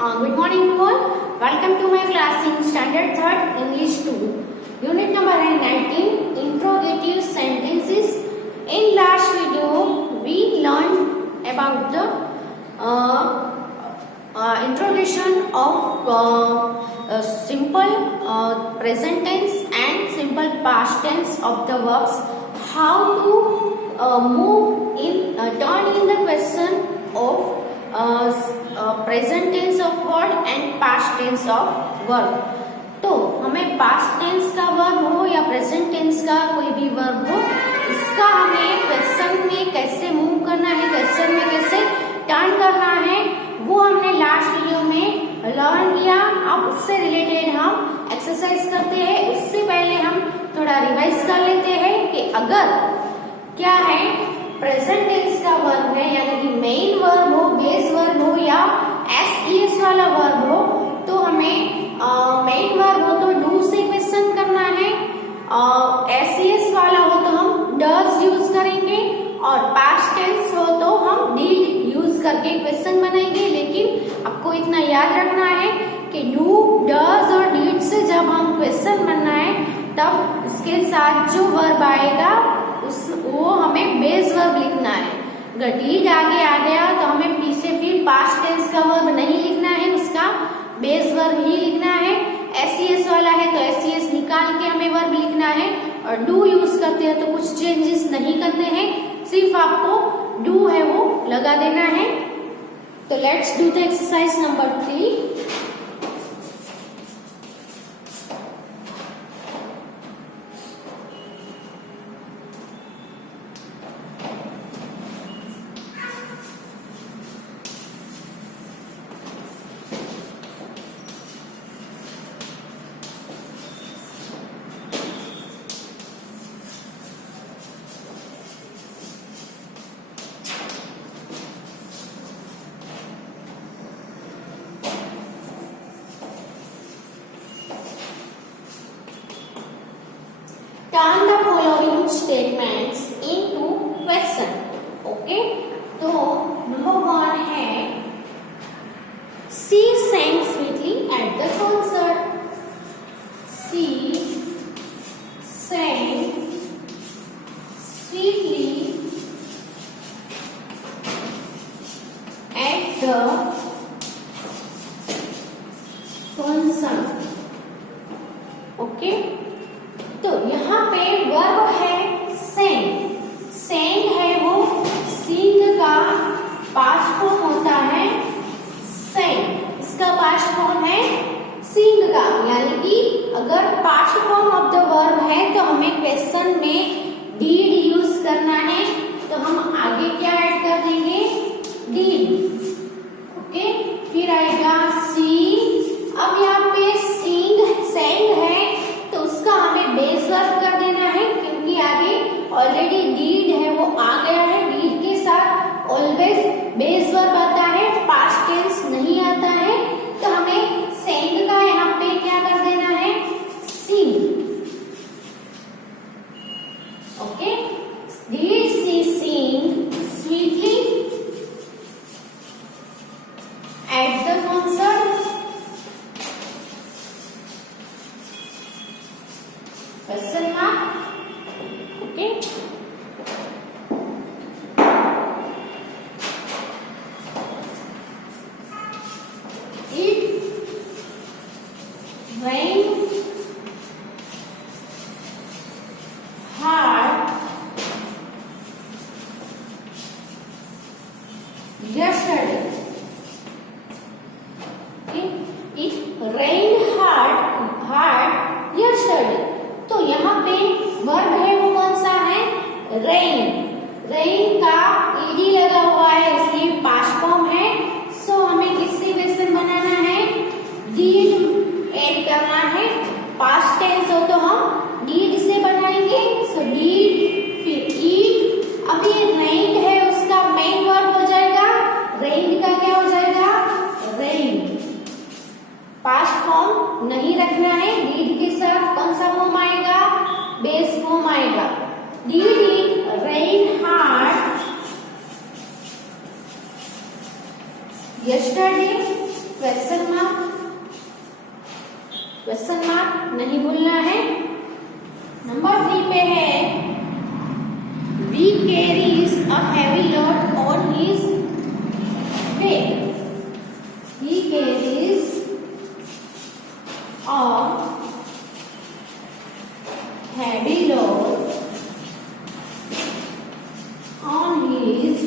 Good morning to all. Welcome to my class in Standard 3rd English 2. Unit number 19, Interrogative Sentences. In last video, we learned about the interrogation of simple present tense and simple past tense of the verbs. How to move in, turn in the question of present tense of word and past tense of verb. तो हमें past tense का verb हो या present tense का कोई भी verb हो, इसका हमें क्वेश्चन में कैसे मूव करना है, क्वेश्चन में कैसे टर्न करना है, वो हमने लास्ट वीडियो में लर्न किया। अब उससे रिलेटेड हम एक्सरसाइज करते हैं। उससे पहले हम थोड़ा रिवाइज कर लेते हैं कि अगर क्या है प्रेजेंट टेंस का वर्ब है, यानी कि मेन वर्ब हो, बेस वर्ब हो या एस वाला वर्ब हो, तो हमें मेन वर्ब हो तो डू से क्वेश्चन करना है, एस वाला हो तो हम डज यूज करेंगे, और पास्ट टेंस हो तो हम डिड यूज करके क्वेश्चन बनाएंगे। लेकिन आपको इतना याद रखना है कि डू, डज और डिड से जब हम क्वेश्चन बनना है तब इसके साथ जो वर्ब आएगा वो हमें बेस वर्ब लिखना है। अगर डीड आगे आ गया तो हमें पीछे फिर पास्ट टेंस का वर्ब नहीं लिखना है, उसका बेस वर्ब ही लिखना है। एस वाला है तो एस निकाल के हमें वर्ब लिखना है, और डू यूज करते हैं तो कुछ चेंजेस नहीं करते हैं, सिर्फ आपको डू है वो लगा देना है। तो let's do the exercise number 3। Turn the following statements into question. Okay? तो number 1 है She sang sweetly at the concert. She sang sweetly at the concert. Okay? तो यहाँ पे वर्ब है सेंग। सेंग है वो सिंग का पास्ट फॉर्म होता है सेंग, इसका पास्ट फॉर्म है सिंग का। यानी कि अगर past form of the verb है तो हमें क्वेश्चन में डीड यूज करना है, तो हम आगे क्या ऐड कर देंगे, डीड। ओके, फिर आएगा सी। अब यहाँ पे सिंग सेंग है तो उसका हमें बेस वर्ब कर देना है, क्योंकि आगे ऑलरेडी डीड है वो आ गया है। डीड के साथ ऑलवेज बेस वर्ब आता है, पास्ट टेंस नहीं आता है, तो हमें सेंग का यहाँ पे क्या कर देना है, sing. Okay, did she sing sweetly at the concert. Question mark. Okay, it rained hard yesterday. Okay, it rained hard yesterday. तो यहाँ पे वर्ब है वो कौन सा है, रेन। रेन का ईडी लगा हुआ है इसलिए पास्ट फॉर्म है। सो हमें किससे क्वेश्चन बनाना है, डीड ऐड करना है। पास्ट टेंस हो तो हम डीड से बनाएंगे, सो डीड फिर ईड। अब ये रेन है उसका मेन वर्ब हो जाएगा, रेन का क्या हो जाएगा, रेन। पास्ट फॉर्म नहीं रखना है, डीड के साथ कौन सा फॉर्म आएगा, बेस फॉर्म आएगा। Did it rain hard yesterday question mark नहीं भूलना है। नंबर 3 पे है we carries a heavy load on his back. He carries a heavy load on his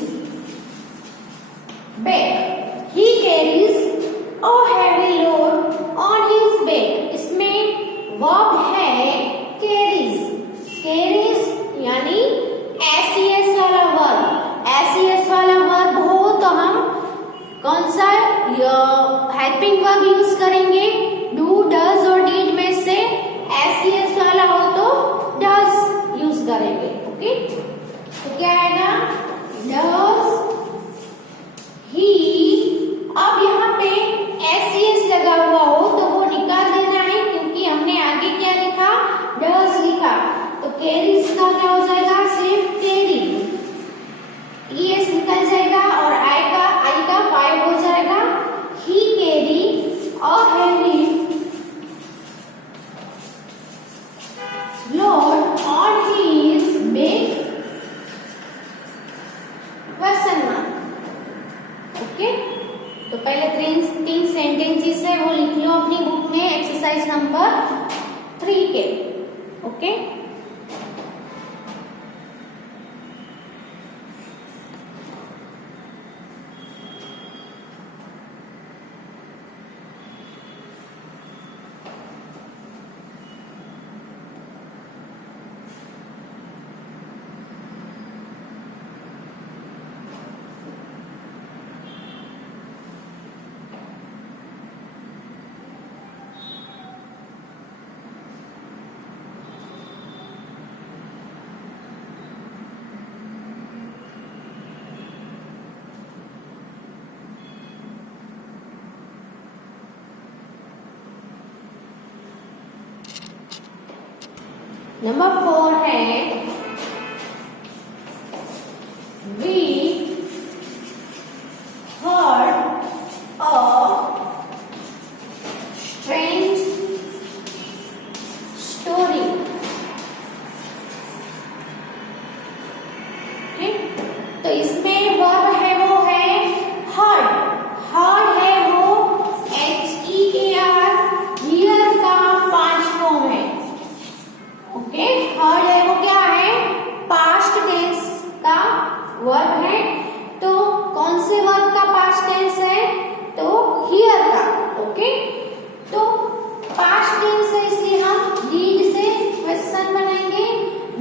back. He carries a heavy load on his back. इसमें verb है carries. Carries यानी SES वाला verb. SES वाला verb हो तो हम कौन सा हेल्पिंग वर्ब यूज करेंगे? do, does और did में से SES वाला हो तो does यूज करेंगे। ओके, तो क्या आएगा? does he। अब यहाँ पे SES लगा हुआ हो तो वो निकाल देना है, क्योंकि हमने आगे क्या लिखा? does लिखा। तो carries का क्या हो जाएगा? सिर्फ carry, ES निकल जाएगा और I का 5 हो जाएगा। he carry a heavy load on his back। Question mark. Okay, तो पहले तीन सेंटेंसेस है वो लिख लो अपनी बुक में एक्सरसाइज नंबर 3 के। ओके, नंबर 4 है we heard a strange story। तो इसमें वर्ब है वो है heard। heard है वो HEAR, hear का 5 फॉर्म है। ओके, heard है वो क्या है? पास्ट टेंस का वर्ब है। तो कौन से वर्ब का पास्ट टेंस है? तो hear का। ओके, तो पास्ट टेंस है इसलिए हम did से क्वेश्चन बनाएंगे।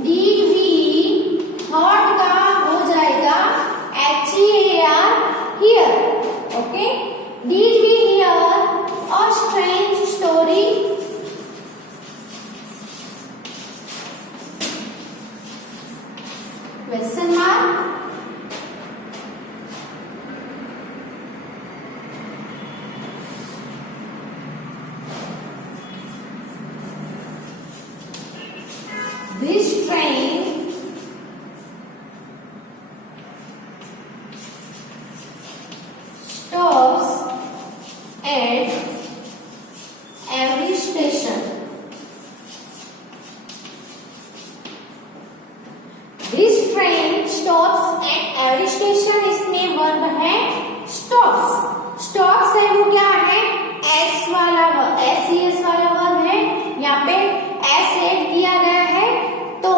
did we heard का हो जाएगा HEAR, hear। Okay, did we hear a strange story? Question mark. This train stops at every station। This train stops at every station। इसमें वर्ब है stops। stops है वो क्या है? S वाला वर्ब, SES वाला वर्ब है। यहाँ पे S ऐड किया गया है तो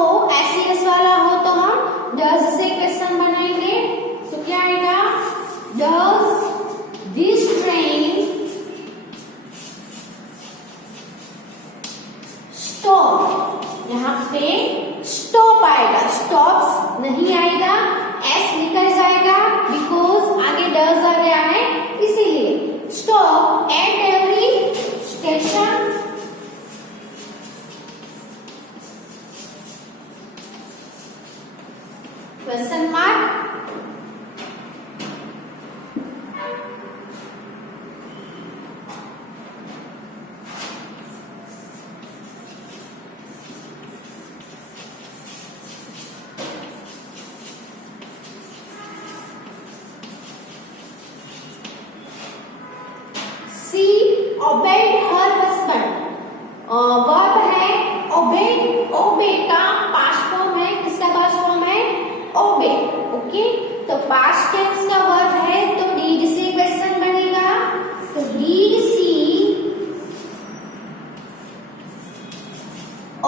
obeyed her husband. वर्ब है obeyed, obey का पास्ट फॉर्म है, किसका पास्ट फॉर्म है? obey. ओके, तो पास्ट टेंस का वर्ब है तो did से क्वेश्चन बनेगा, तो did she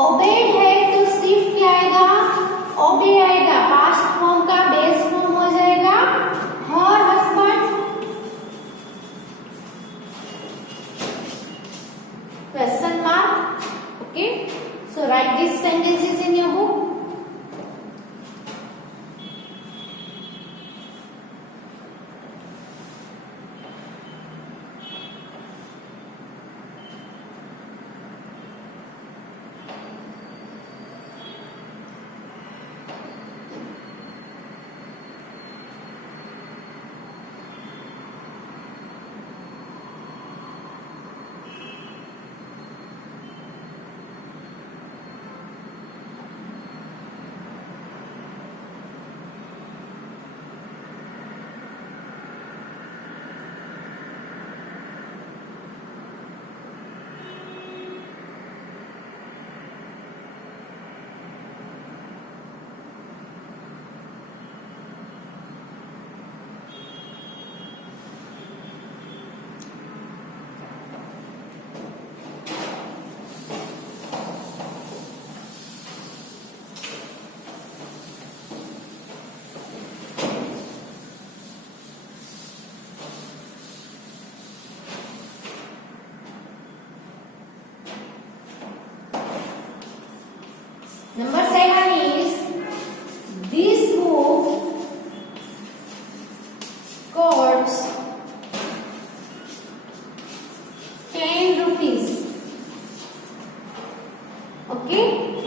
obeyed है तो सिर्फ क्या आएगा? obey आएगा, पास्ट फॉर्म का बेस फॉर्म हो जाएगा her husband. Question mark. Okay, so write these sentences in your book. Number 7 is this book costs 10 rupees. Okay,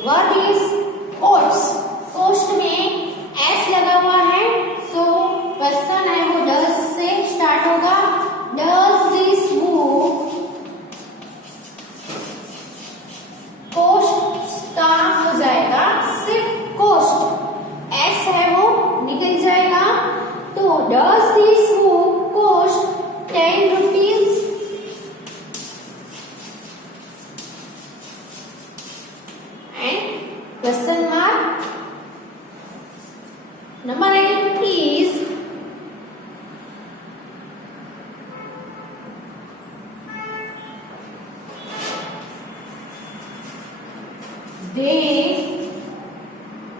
verb is costs. cost में s लगा हुआ है, so क्वेश्चन है वो does से स्टार्ट होगा. Does this book cost का हो जाएगा सिर्फ cost, s है वो निकल जाएगा, तो does this book cost 10 rupees? And question mark. Number 8 is they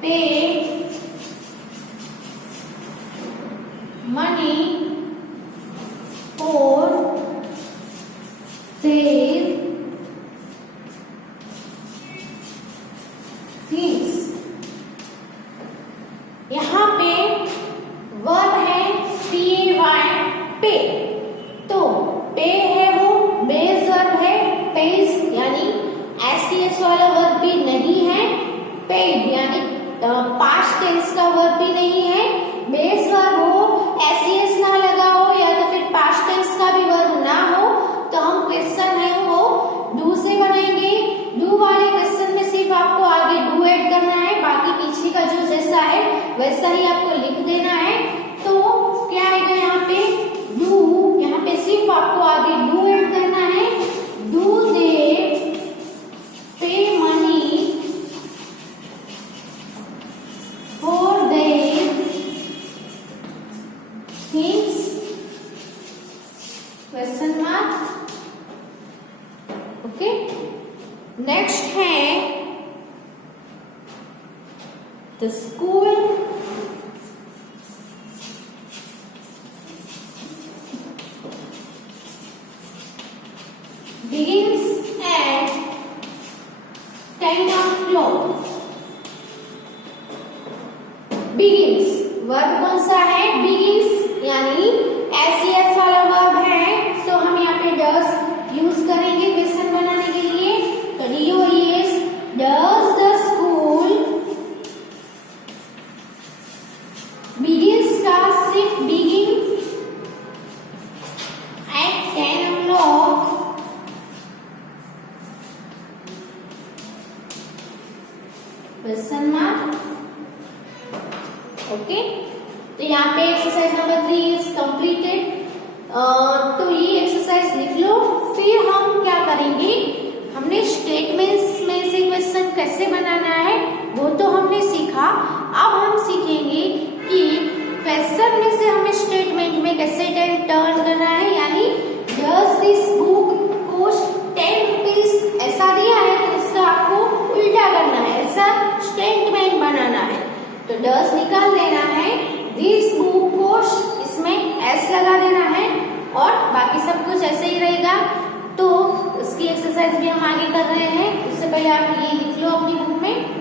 pay money for their things. यहाँ पे वर्ब है pay, तो pay है वो बेस वर्ब है, pays यानी एस वाला वर्ब भी नहीं है, पेड यानी पास्ट टेंस का वर्ब भी नहीं है, बेस वर्ब हो, एस ना लगा हो या तो फिर पास्ट टेंस का भी वर्ब ना हो, तो हम क्वेश्चन है वो डू से बनाएंगे. डू वाले क्वेश्चन में सिर्फ आपको आगे डू ऐड करना है, बाकी पीछे का जो जैसा है वैसा ही आपको लिख देना है. तो क्या आएगा यहाँ पे? डू, यहाँ पे सिर्फ आपको आगे डू ऐड करना है. Do they pay money for their things? Question mark. Okay, next है the school begins at 10 o'clock. begins verb कौन सा है? begins यानी एस वाला वर्ब है, सो हम यहाँ पे does यूज करेंगे क्वेश्चन बनाने के लिए. तो DOES, does the school begins का सिर्फ begin at 10 o'clock. Question mark. Okay, तो यहाँ पे एक्सरसाइज नंबर 3 इज कंप्लीटेड. तो ये एक्सरसाइज लिख लो, फिर हम करेंगे। हमने स्टेटमेंट्स में से क्वेश्चन कैसे बनाना है वो तो हमने सीखा। अब हम सीखेंगे कि क्वेश्चन में से हमें स्टेटमेंट में कैसे टर्न करना है। यानी does this book cost 10 rupees ऐसा दिया है तो इसका आपको उल्टा करना है, ऐसा स्टेटमेंट बनाना है। तो डज निकाल देना है, दिस बुक कॉस्ट इसमें एस लगा देना है और बाकी सब कुछ ऐसे ही रहेगा। तो इसकी एक्सरसाइज भी हम आगे कर रहे हैं। उससे पहले आप ये लिख लो अपनी बुक में।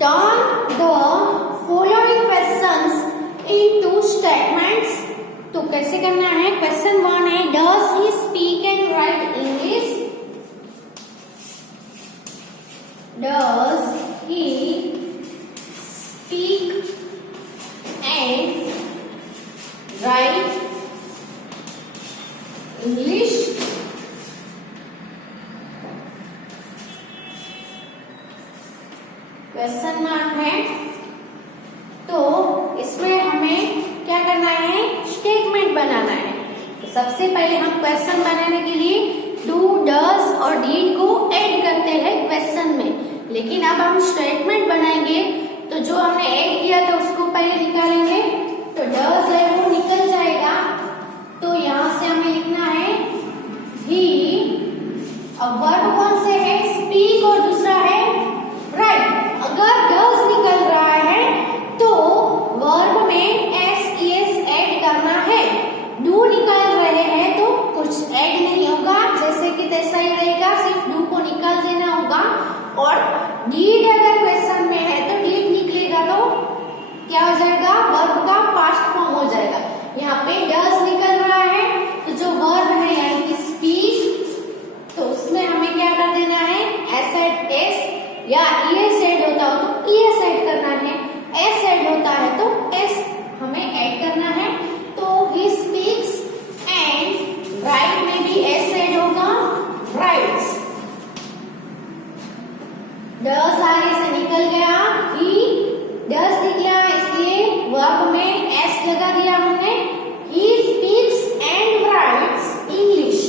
Turn the following questions into statements। तो कैसे करना है? क्वेश्चन 1 है, does he speak and write English? Does he speak and write English? Question mark है। तो इसमें हमें क्या करना है? स्टेटमेंट बनाना है। तो सबसे पहले हम क्वेश्चन बनाने के लिए डू, डज और डीड को ऐड करते हैं क्वेश्चन में। लेकिन अब हम स्टेटमेंट बनाएंगे तो जो हमने ऐड किया था उसको पहले निकालेंगे। तो डज है वो निकल जाएगा। तो यहां से हमें लिखना है ही। अब वर्ब कौन से है? स्पीक और दूसरा है राइट। अगर डज निकल रहा है तो वर्ब में एस ईएस ऐड करना है। डू निकाल रहे हैं तो कुछ ऐड नहीं होगा, जैसे कि तैसा ही रहेगा, सिर्फ डू को निकाल देना होगा। और डीड अगर क्वेश्चन में है तो डीड निकलेगा तो क्या हो जाएगा? वर्ब का पास्ट फॉर्म हो जाएगा। यहाँ पे डज निकल रहा है तो जो वर्ब है यानी कि स्पीक, तो उसमें हमें क्या कर देना है? एस एड एस या ईएस ऐड होता हो तो ईएस ऐड करना है, एस ऐड होता है तो एस हमें ऐड करना है। तो ही स्पीक्स एंड राइट में भी एस ऐड होगा, राइट्स। डज आगे से निकल गया, ही डज निकला इसलिए वर्ब में एस लगा दिया हमने। He speaks and rights English.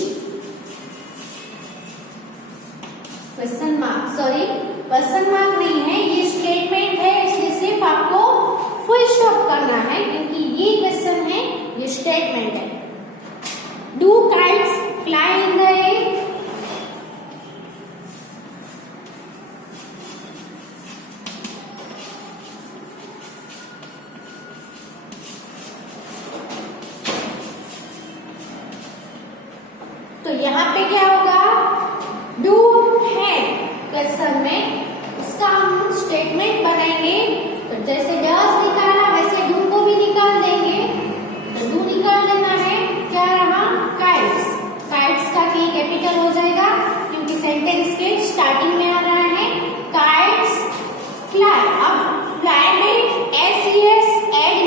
Question mark, sorry question mark नहीं है, ये स्टेटमेंट है, इसलिए सिर्फ आपको फुल स्टॉप करना है क्योंकि ये क्वेश्चन है, ये स्टेटमेंट है। Do kites fly in the air? तो यहाँ पे क्या होगा? डू है क्वेश्चन में, उसका हम स्टेटमेंट बनाएंगे। तो जैसे डज निकाला वैसे डू को भी निकाल देंगे। तो डू निकाल लेना है, क्या रहा? काइट्स। काइट्स का की कैपिटल हो जाएगा क्योंकि सेंटेंस के स्टार्टिंग में आ रहा है। Kites fly. अब फ्लाई में S E S add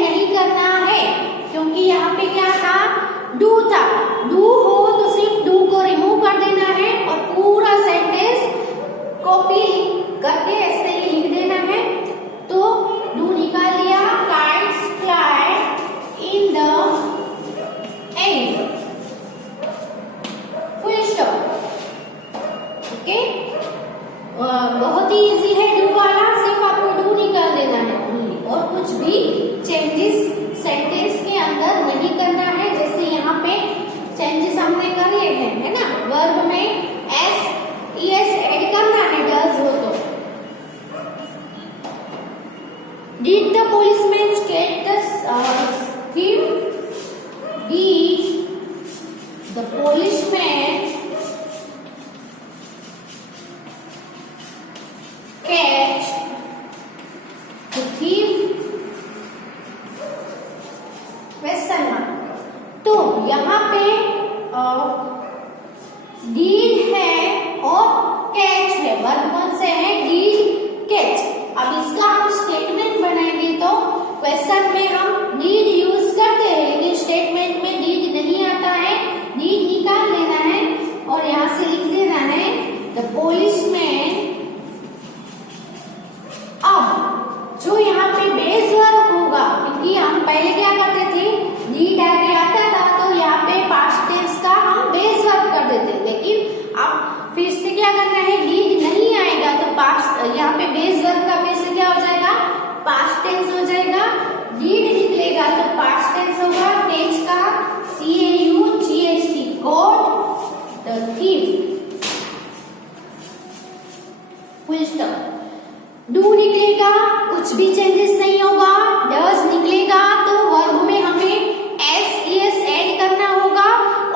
Did the policeman catch the thief? Did the policeman catch the thief? Question mark. तो यहाँ पे did है और catch है, वर्ब कौन से है? did, catch। अब इसका हम स्टेटमेंट बनाएंगे तो क्वेश्चन में हम did यूज करते हैं, लेकिन स्टेटमेंट में did नहीं आता है, did निकाल लेना है और यहाँ से लिख देना है the policeman। अब जो यहाँ पे बेस वर्ब होगा, क्योंकि हम पहले क्या करते थे, did आगे आता था तो यहाँ पे पास्ट टेंस का हम बेस वर्ब कर देते, लेकिन अब फिर से क्या करना है, did नहीं आएगा तो पास्ट, यहाँ पे बेस वर्ब का फिर से क्या हो जाएगा, पास्ट टेंस हो जाएगा। did निकलेगा तो पास्ट टेंस होगा catch का, CAUGHT, caught the thief, full stop. Do निकलेगा, कुछ भी चेंजेस नहीं होगा। डज निकलेगा तो वर्ब में हमें SES ऐड करना होगा,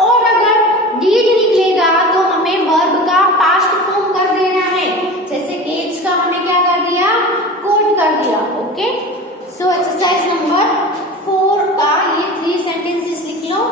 और अगर did निकलेगा तो हमें वर्ब का पास्ट फॉर्म कर देना है, जैसे केच का हमें क्या कर दिया, कोट कर दिया। ओके, सो एक्सरसाइज नंबर 4 का ये 3 सेंटेंसेस लिख लो।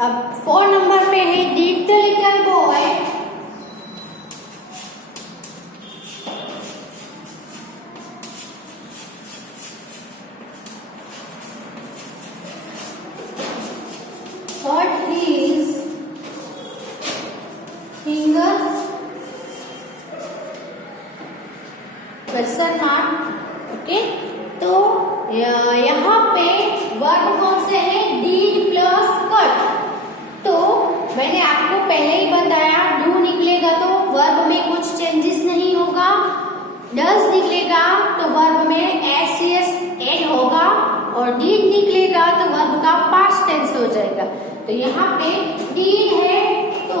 अब 4 नंबर पे है did the little boy cut his fingers? Question mark. Okay, तो यहाँ पे वर्ब कौन से है, did प्लस कट। तो मैंने आपको पहले ही बताया, डू निकलेगा तो वर्ब में कुछ चेंजेस नहीं होगा, डज निकलेगा तो वर्ब में SES ऐड होगा, और did निकलेगा तो वर्ब का पास्ट टेंस हो जाएगा। तो यहाँ पे did है तो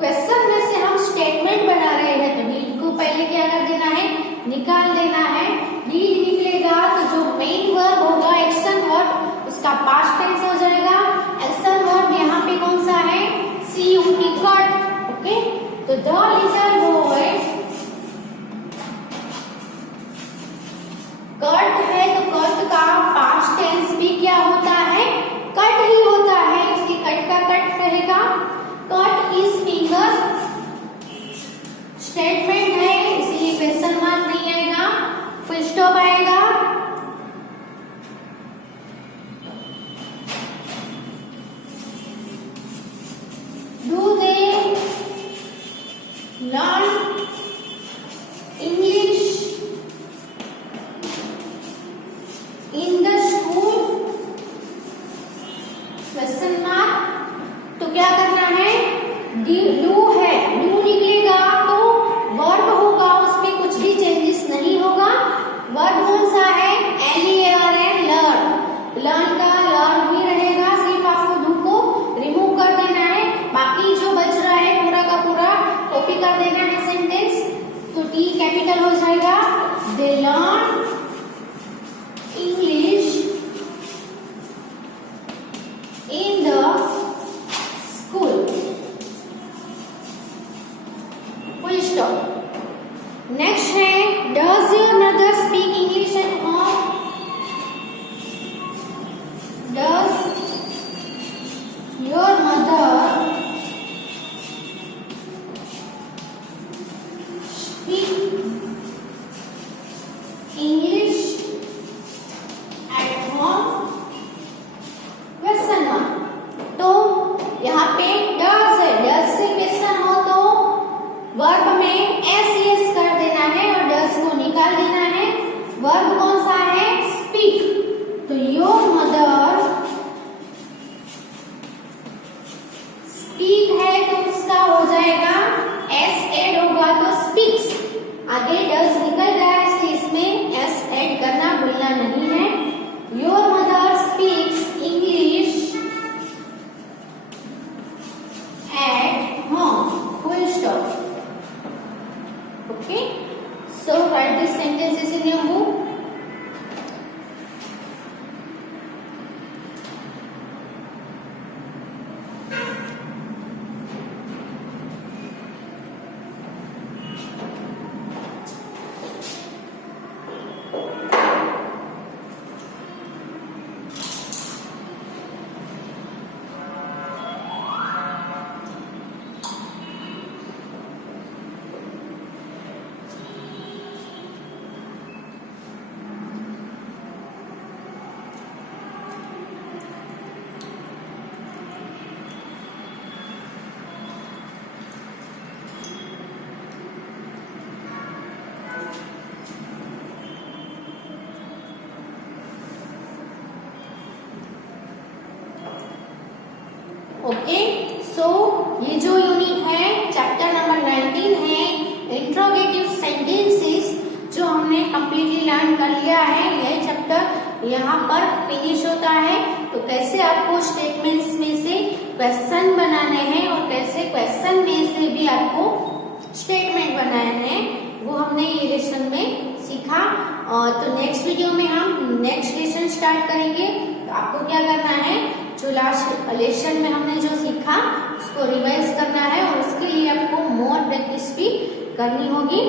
क्वेश्चन में से हम स्टेटमेंट बना रहे हैं, तो did को पहले क्या कर देना है, निकाल देना है। did निकलेगा तो जो मेन वर्ब होगा, एक्शन वर्ब, उसका पास्ट टेंस हो जाएगा। एक्शन वर्ब यहाँ पे कौन सा है, CUT, कट। ओके, तो द लिटिल बॉय कट है तो कट का पास्ट टेंस भी क्या होता है, कट ही होता है, इसलिए कट का कट रहेगा। कट हिज फिंगर्स स्टेटमेंट है, इसलिए क्वेश्चन मार्क नहीं आएगा, फुल स्टॉप आएगा। Do they learn English in the school? Question mark. तो क्या करना है, डू है, डू निकलेगा तो वर्ब होगा, उसमें कुछ भी चेंजेस नहीं होगा। वर्ब कौन सा है, LEARN, लर्न। लर्न का लर्न ही रहेगा, सिर्फ आपको डू को रिमूव कर देना है, बाकी जो बच रहा है पूरा का पूरा कॉपी कर देना है। जाएगा, एस ऐड होगा तो स्पीक्स, आगे डज निकल रहा है इसलिए इसमें एस ऐड करना भूलना नहीं है। Your mother speaks English at home, full stop. Okay, so write this sentences in your book. ओके, सो ये जो यूनिट है चैप्टर नंबर 19 है, इंट्रोगेटिव सेंटेंसेस, जो हमने कम्प्लीटली लर्न कर लिया है। यह चैप्टर यहाँ पर फिनिश होता है। तो कैसे आपको स्टेटमेंट्स में से क्वेश्चन बनाने हैं और कैसे क्वेश्चन में से भी आपको स्टेटमेंट बनाने हैं, वो हमने ये लेसन में सीखा। और तो नेक्स्ट वीडियो में हम नेक्स्ट लेसन स्टार्ट करेंगे। तो आपको क्या करना है, जो लास्ट लेसन में हमने जो सीखा उसको रिवाइज करना है और उसके लिए आपको मोर प्रैक्टिस भी करनी होगी।